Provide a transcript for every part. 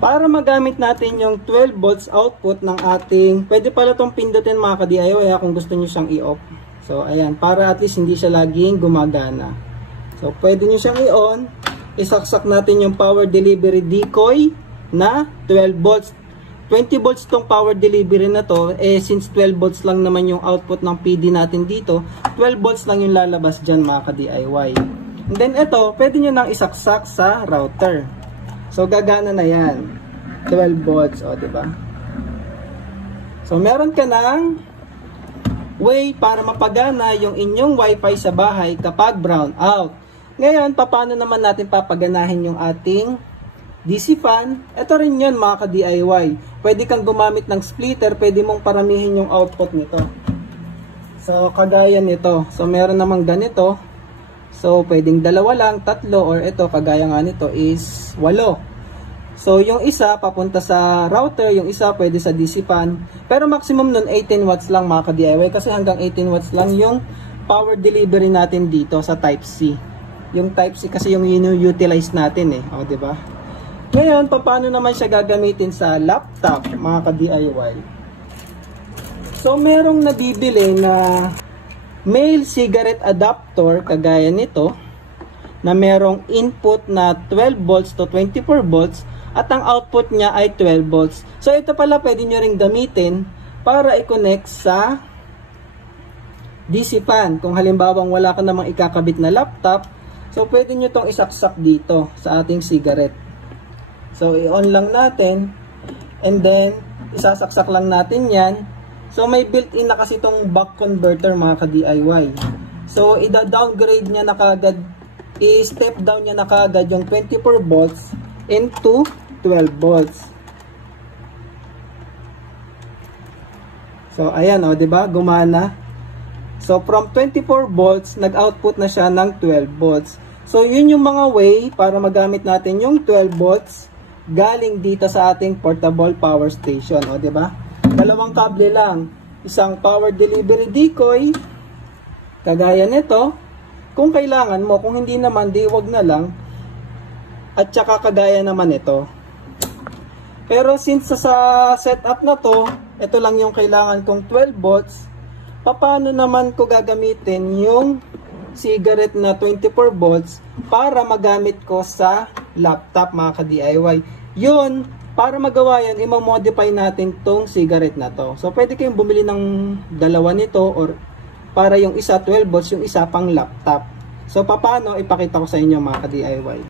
Para magamit natin yung 12 volts output ng ating, pwede pala itong pindutin mga ka-DIY kung gusto nyo siyang i-off. So ayan, para at least hindi siya laging gumagana. So pwede nyo siyang i-on, isaksak natin yung power delivery decoy na 12 volts. 20 volts tong power delivery na to, since 12 volts lang naman yung output ng PD natin dito, 12 volts lang yung lalabas dyan mga ka-DIY. And then ito, pwede nyo nang isaksak sa router. So gagana na yan. 12 volts, o diba? So meron ka ng way para mapagana yung inyong wifi sa bahay kapag brown out. Ngayon, paano naman natin papaganahin yung ating DC fan? Ito rin yun mga ka-DIY. Pwede kang gumamit ng splitter, pwede mong paramihin yung output nito. So kagaya nito. So meron namang ganito. So, pwedeng dalawa lang, tatlo, or ito, kagaya nga nito, is 8. So, yung isa, papunta sa router, yung isa, pwede sa DC fan. Pero maximum nun, 18 watts lang mga ka-DIY, kasi hanggang 18 watts lang yung power delivery natin dito sa Type-C. Yung Type-C kasi yung utilize natin o, diba? Ngayon, paano naman siya gagamitin sa laptop, mga ka-DIY? So, merong nabibili na male cigarette adapter kagaya nito na merong input na 12 volts to 24 volts at ang output niya ay 12 volts. So ito pala pwede nyo ring gamitin para i-connect sa DC fan. Kung halimbawa wala ka namang ikakabit na laptop, so pwede nyo itong isaksak dito sa ating cigarette. So i-on lang natin and then isasaksak lang natin yan. So may built-in na kasi itong buck converter mga ka-DIY. So ida-downgrade niya na kagad, i-step down niya na kagad yung 24 volts into 12 volts. So ayan o, 'di ba? Gumana. So from 24 volts nag-output na siya ng 12 volts. So yun yung mga way para magamit natin yung 12 volts galing dito sa ating portable power station, o 'di ba? Dalawang kable lang, isang power delivery decoy kagaya nito kung kailangan mo, kung hindi naman di wag na lang, at saka kagaya naman ito. Pero since sa setup na to, ito lang yung kailangan kong 12 volts, paano naman ko gagamitin yung cigarette na 24 volts para magamit ko sa laptop mga ka-DIY? Yun, para magawa yan, i-modify natin tong cigarette na to. So, pwede kayong bumili ng dalawa nito or para yung isa 12 volts, yung isa pang laptop. So, paano? Ipakita ko sa inyo mga ka-DIY.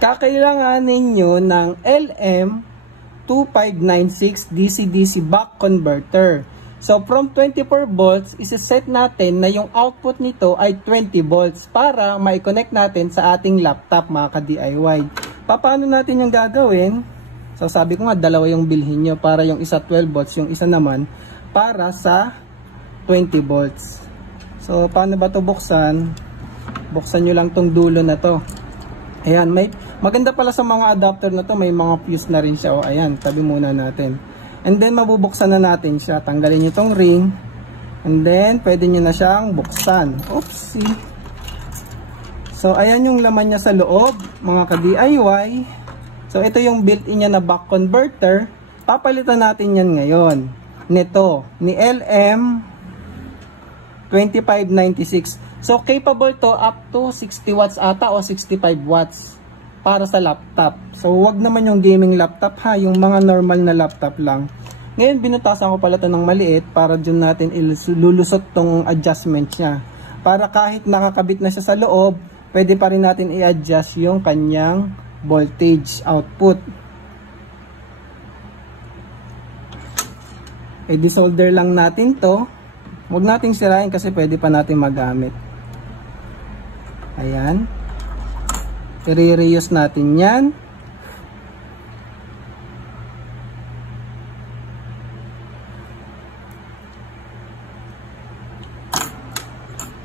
Kakailangan ninyo ng LM2596 DC-DC buck converter. So, from 24 volts, isa-set natin na yung output nito ay 20 volts para ma-connect natin sa ating laptop mga ka-DIY. Paano natin yung gagawin? So sabi ko nga dalawa yung bilhin nyo para yung isa 12 volts, yung isa naman para sa 20 volts. So paano ba to buksan? Buksan nyo lang tong dulo na to. Ayan, maganda pala sa mga adapter na to, may mga fuse na rin siya. O ayan, tabi muna natin. And then mabubuksan na natin siya. Tanggalin nyo tong ring. And then pwede nyo na siyang buksan. Oopsie. So, ayan yung laman niya sa loob, mga ka-DIY. So, ito yung built-in niya na buck converter. Papalitan natin yan ngayon. Nito, ni LM2596. So, capable to up to 60 watts ata o 65 watts para sa laptop. So, wag naman yung gaming laptop ha, yung mga normal na laptop lang. Ngayon, binutasan ko pala ito ng maliit para dyan natin ilulusot tong adjustment niya. Para kahit nakakabit na siya sa loob, pwede pa rin natin i-adjust yung kanyang voltage output. I-desolder lang natin to. Huwag nating sirain kasi pwede pa natin magamit. Ayan. I-reuse natin yan.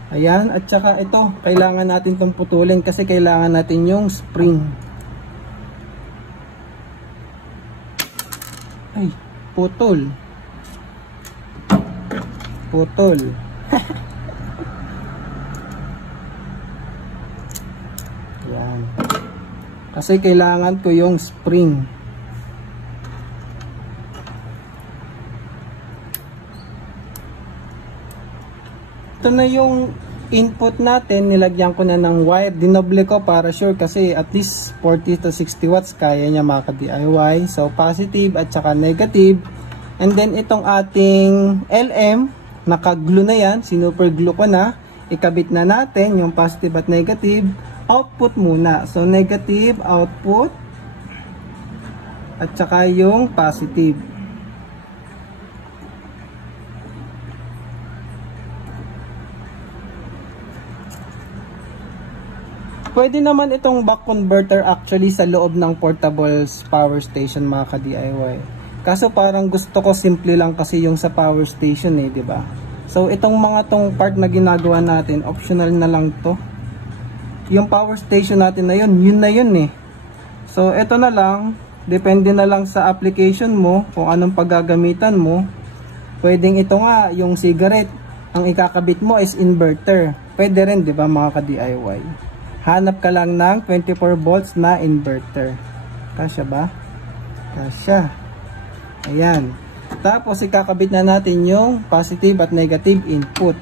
Ayan, at saka ito, kailangan natin itong putulin kasi kailangan natin yung spring. Ay, putol. Putol. Ayan. Kasi kailangan ko yung spring. Ito na yung input natin, nilagyan ko na ng wire, dinoble ko para sure kasi at least 40 to 60 watts kaya niya mga ka-DIY. So positive at saka negative. And then itong ating LM, naka-glue na yan, sinuper glue ko na. Ikabit na natin yung positive at negative. Output muna. So negative, output, at saka yung positive. Pwede naman itong buck converter actually sa loob ng portable power station mga ka-DIY. Kaso parang gusto ko simple lang kasi yung sa power station eh, di ba? So itong mga tong part na ginagawa natin, optional na lang to. Yung power station natin na yun eh. So ito na lang, depende na lang sa application mo kung anong paggagamitan mo. Pwedeng ito nga, yung cigarette, ang ikakabit mo is inverter. Pwede rin, di ba mga ka-DIY? Hanap ka lang ng 24 volts na inverter. Kasya ba? Kasya. Ayan. Tapos ikakabit na natin yung positive at negative input.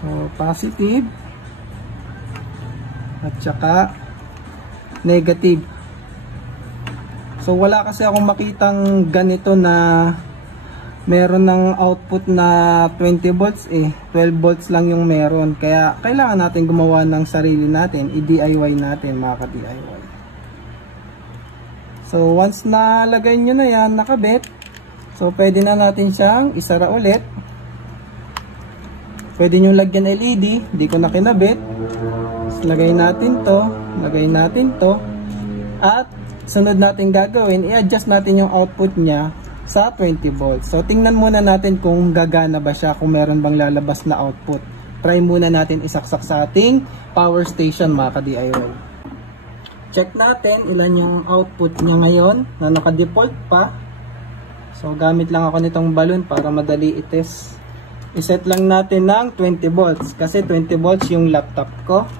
So positive at saka negative. So wala kasi akong makitang ganito na meron ng output na 20 volts eh. 12 volts lang yung meron. Kaya kailangan natin gumawa ng sarili natin. I-DIY natin mga ka-DIY. So once na lagay nyo na yan, nakabit. So pwede na natin siyang isara ulit. Pwede nyo lagyan LED. Hindi ko na kinabit. So, lagay natin to. Lagay natin to. At sunod natin gagawin, i-adjust natin yung output niya sa 20 volts. So tingnan muna natin kung gagana ba siya, kung meron bang lalabas na output. Try muna natin isaksak sa ating power station mga ka-DIY. Check natin ilan yung output niya ngayon na naka-default pa. So gamit lang ako nitong balloon para madali i-test. I-set lang natin ng 20 volts kasi 20 volts yung laptop ko.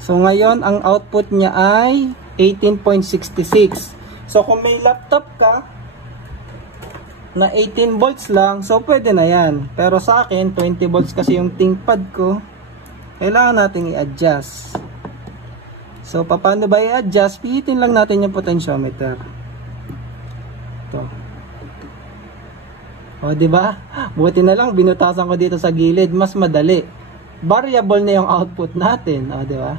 So ngayon ang output niya ay 18.66. So kung may laptop ka na 18 volts lang, so pwede na yan. Pero sa akin 20 volts kasi yung ThinkPad ko. Kailangan nating i-adjust. So paano ba i-adjust? Pihitin lang natin yung potentiometer. Ito. O di ba? Buti na lang binutasan ko dito sa gilid, mas madali. Variable na yung output natin, o di ba?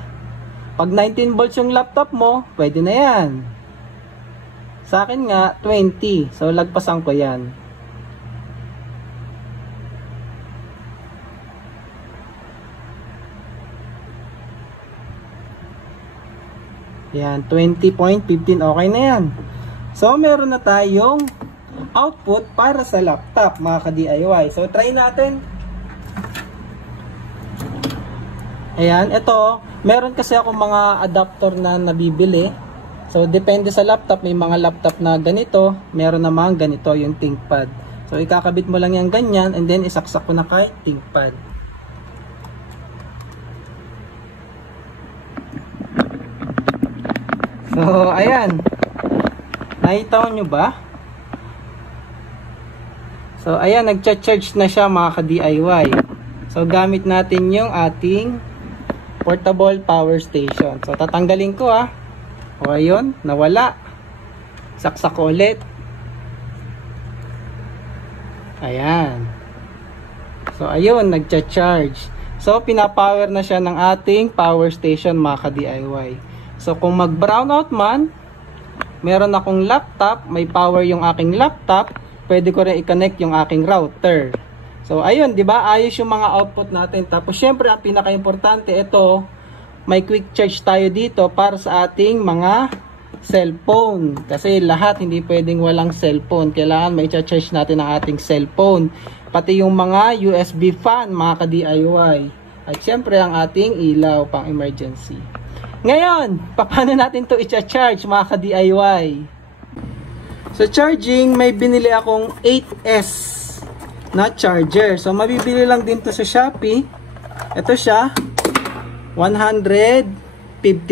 Pag 19 volts yung laptop mo, pwede na yan. Sa akin nga, 20. So, lagpasan ko yan. Yan, 20.15. Okay na yan. So, meron na tayong output para sa laptop, mga ka-DIY. So, try natin. Ayan, ito. Meron kasi ako mga adapter na nabibili. So, depende sa laptop. May mga laptop na ganito. Meron namang ganito, yung ThinkPad. So, ikakabit mo lang yung ganyan and then isaksak ko na kay ThinkPad. So, ayan. Nakita nyo ba? So, ayan. Nagcha-charge na siya mga ka-DIY. So, gamit natin yung ating portable power station. So, tatanggalin ko O, ayun, nawala. Saksak ko ulit. Ayan. So, ayun, nagcha-charge. So, pinapower na siya ng ating power station mga ka-DIY. So, kung mag-brownout man, meron akong laptop, may power yung aking laptop, pwede ko rin i-connect yung aking router. So, ayun, di ba? Ayos yung mga output natin. Tapos, syempre, ang pinaka-importante, ito, may quick charge tayo dito para sa ating mga cellphone. Kasi lahat, hindi pwedeng walang cellphone. Kailangan may charge natin ang ating cellphone. Pati yung mga USB fan, mga ka-DIY. At syempre, ang ating ilaw pang emergency. Ngayon, paano natin to i-charge, mga ka-DIY? Sa charging, may binili akong 8S na charger. So mabibili lang din to sa Shopee. Ito siya, 150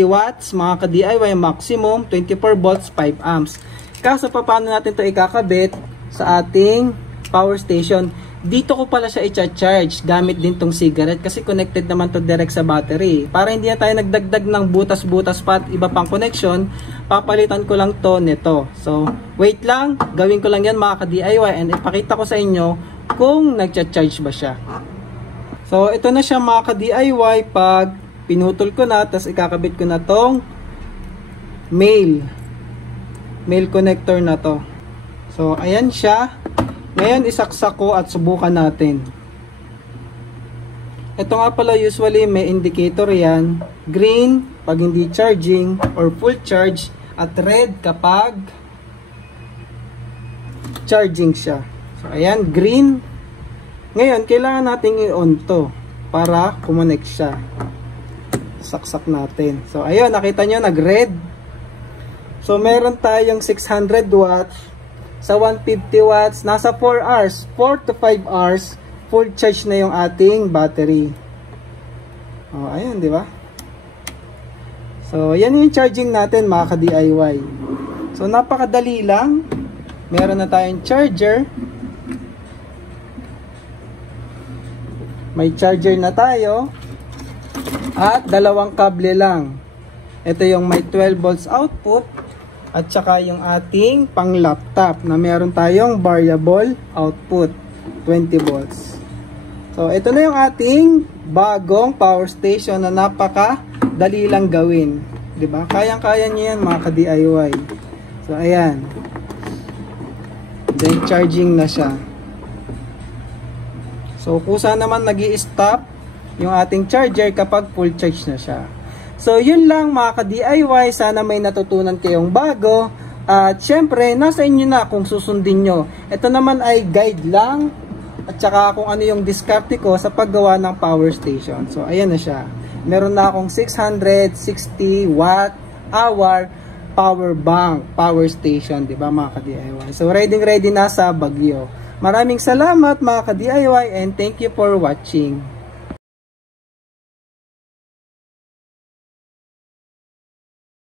watts, mga ka-DIY, maximum 24 volts, 5 amps. Kaso paano natin to ikakabit sa ating power station? Dito ko pala siya i-charge gamit din tong cigarette kasi connected naman to direct sa battery. Para hindi na tayo nagdagdag ng butas-butas pa at iba pang connection, papalitan ko lang to nito. So, wait lang, gawin ko lang yan mga ka-DIY and ipakita ko sa inyo kung nagcha-charge ba siya. So, ito na siya mga ka-DIY pag pinutol ko na, tapos ikakabit ko na tong male connector na to. So, ayan siya. Ngayon, isaksak ko at subukan natin. Ito nga pala, usually may indicator yan. Green pag hindi charging or full charge, at red kapag charging siya. So, ayan, green. Ngayon, kailangan natin i-on to para kumonek siya. Saksak natin. So, ayun, nakita nyo, nag-red. So, meron tayong 600 watts. Sa 150 watts, nasa 4 hours, 4 to 5 hours, full charge na yung ating battery. Oh, ayun, di ba? So, yan yung charging natin, mga ka-DIY. So, napakadali lang. Meron na tayong charger. May charger na tayo. At dalawang kable lang. Ito yung may 12 volts output. At saka yung ating pang laptop na meron tayong variable output 20 volts. So ito na yung ating bagong power station na napaka-dali lang gawin. 'Di ba? Kayang-kaya niyo yan mga ka-DIY. So ayan. Then charging na siya. So kusa naman nag-i-stop yung ating charger kapag full charge na siya. So, yun lang mga ka-DIY. Sana may natutunan kayong bago. At syempre, nasa inyo na kung susundin nyo. Ito naman ay guide lang. At saka kung ano yung diskarte ko sa paggawa ng power station. So, ayan na siya. Meron na akong 660 watt hour power bank, power station. Diba mga ka-DIY? So, ready na sa Baguio. Maraming salamat mga ka-DIY and thank you for watching.